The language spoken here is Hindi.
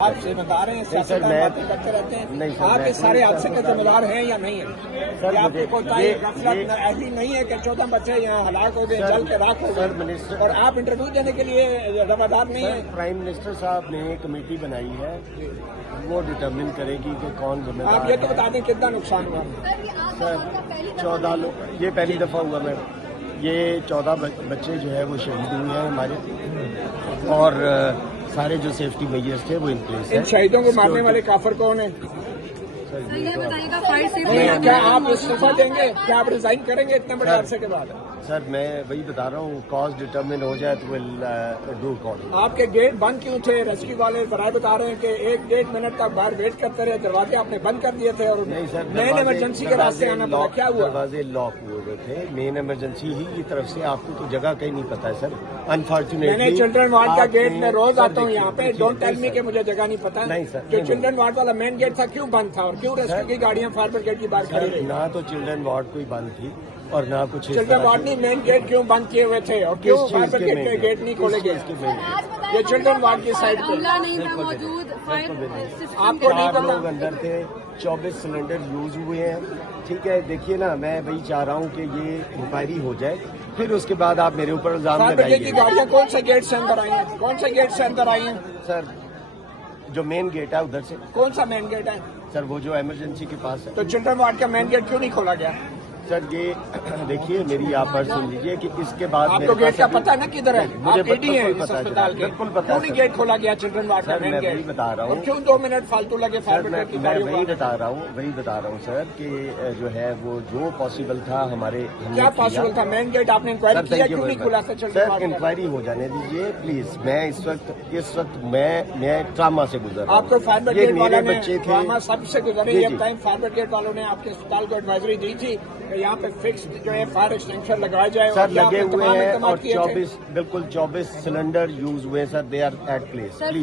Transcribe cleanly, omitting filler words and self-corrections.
आपसे बता रहे हैं सर, बातें करते रहते हैं। नहीं सर, आप इस सारे हादसे के जिम्मेदार हैं या नहीं है सर? आपको कोई गफलत ऐसी नहीं है कि 14 बच्चे यहाँ हलाक हो गए, जल के राख हो गए और आप इंटरव्यू देने के लिए जिम्मेदार नहीं है? प्राइम मिनिस्टर साहब ने कमेटी बनाई है, वो डिटर्मिन करेगी कि कौन जिम्मेदार। आप ये तो बता दें कितना नुकसान हुआ? सर 14 लोग, ये पहली दफा हुआ मैम। ये 14 बच्चे जो है वो शहीद हुए हैं हमारे, और सारे जो सेफ्टी मेजर्स थे वो इन प्लेस है। इन शहीदों को मारने वाले काफिर कौन है? क्या आप इस्तीफा देंगे? क्या आप रिजाइन करेंगे इतने बड़े अरसे के बाद? सर मैं वही बता रहा हूँ, कॉज डिटर्मिन हो जाए तो विल डू अकॉर्डिंग। आपके गेट बंद क्यों थे? रेस्क्यू वाले बराए बता रहे हैं कि 1-1.5 मिनट तक बाहर वेट करते रहे, दरवाजे आपने बंद कर दिए थे और मेन इमरजेंसी के रास्ते आना पड़ा। क्या हुआ? दरवाजे लॉक हुए हुए थे, मेन इमरजेंसी ही की तरफ से। आपको तो जगह कहीं नहीं पता है सर, अनफॉर्चुनेटली। मैंने चिल्ड्रन वार्ड का गेट में रोज आता हूँ यहाँ पे, डोंट टेल मी कि मुझे जगह नहीं पता। नहीं सर, जो चिल्ड्रन वार्ड वाला मेन गेट था क्यों बंद था और क्यों रेस्क्यू की गाड़ियाँ फायर ब्रिगेड की बाहर खड़ी रही? ना तो चिल्ड्रन वार्ड कोई बंद थी और ना कुछ चिल्ड्रन वार्ड नहीं, मेन गेट क्यों बंद किए हुए थे और क्यों फायर ब्रिगेड के गेट नहीं खोले गए? ये चिल्ड्रन वार्ड की साइड पे आपको नहीं पता? लोग अंदर थे, 24 सिलेंडर यूज हुए हैं। ठीक है, देखिए ना, मैं वही चाह रहा हूँ कि ये इंक्वायरी हो जाए, फिर उसके बाद आप मेरे ऊपर इल्जाम फायर ब्रिगेड की लगाइए। गाड़ियाँ कौन से गेट से अंदर आई हैं? कौन से गेट से अंदर आई हैं? सर जो मेन गेट है उधर से। कौन सा मेन गेट है? सर वो जो इमरजेंसी के पास है। तो चिल्ड्रन वार्ड का मेन गेट क्यों नहीं खोला गया? सर ये देखिए, मेरी आप बात सुन लीजिए कि इसके बाद आपको गेट का पता है ना किधर है? मुझे आप एडी हैं इस पता है, अस्पताल के, बिल्कुल पता क्यों नहीं है। गेट खोला गया चिल्ड्रन वार्ड का मेन मैं गेट? वही बता रहा हूँ। और क्यों 2 मिनट फालतू लगे फायर ब्रिगेड की मैं गाड़ियों वही को? बता रहा हूँ सर कि जो है वो जो पॉसिबल था हमारे। क्या पॉसिबल था? मेन गेट आपने इंक्वायरी किया, क्यों नहीं खुला था चिल्ड्रन सर? वार्ड? इंक्वायरी हो जाने दीजिए प्लीज। मैं इस वक्त मैं ट्रामा से गुजर रहा हूँ। आपको फायर ब्रिगेड वालों ने बच्चे थे, ट्रामा सबसे गुजरे। एक टाइम फायर ब्रिगेड वालों ने आपके अस्पताल को एडवाइजरी दी थी कि यहाँ पे फिक्स जो है फायर एक्सटेंशन लगाया जाए। सर लगे हुए हैं और 24 सिलेंडर यूज हुए sir, they are at place please.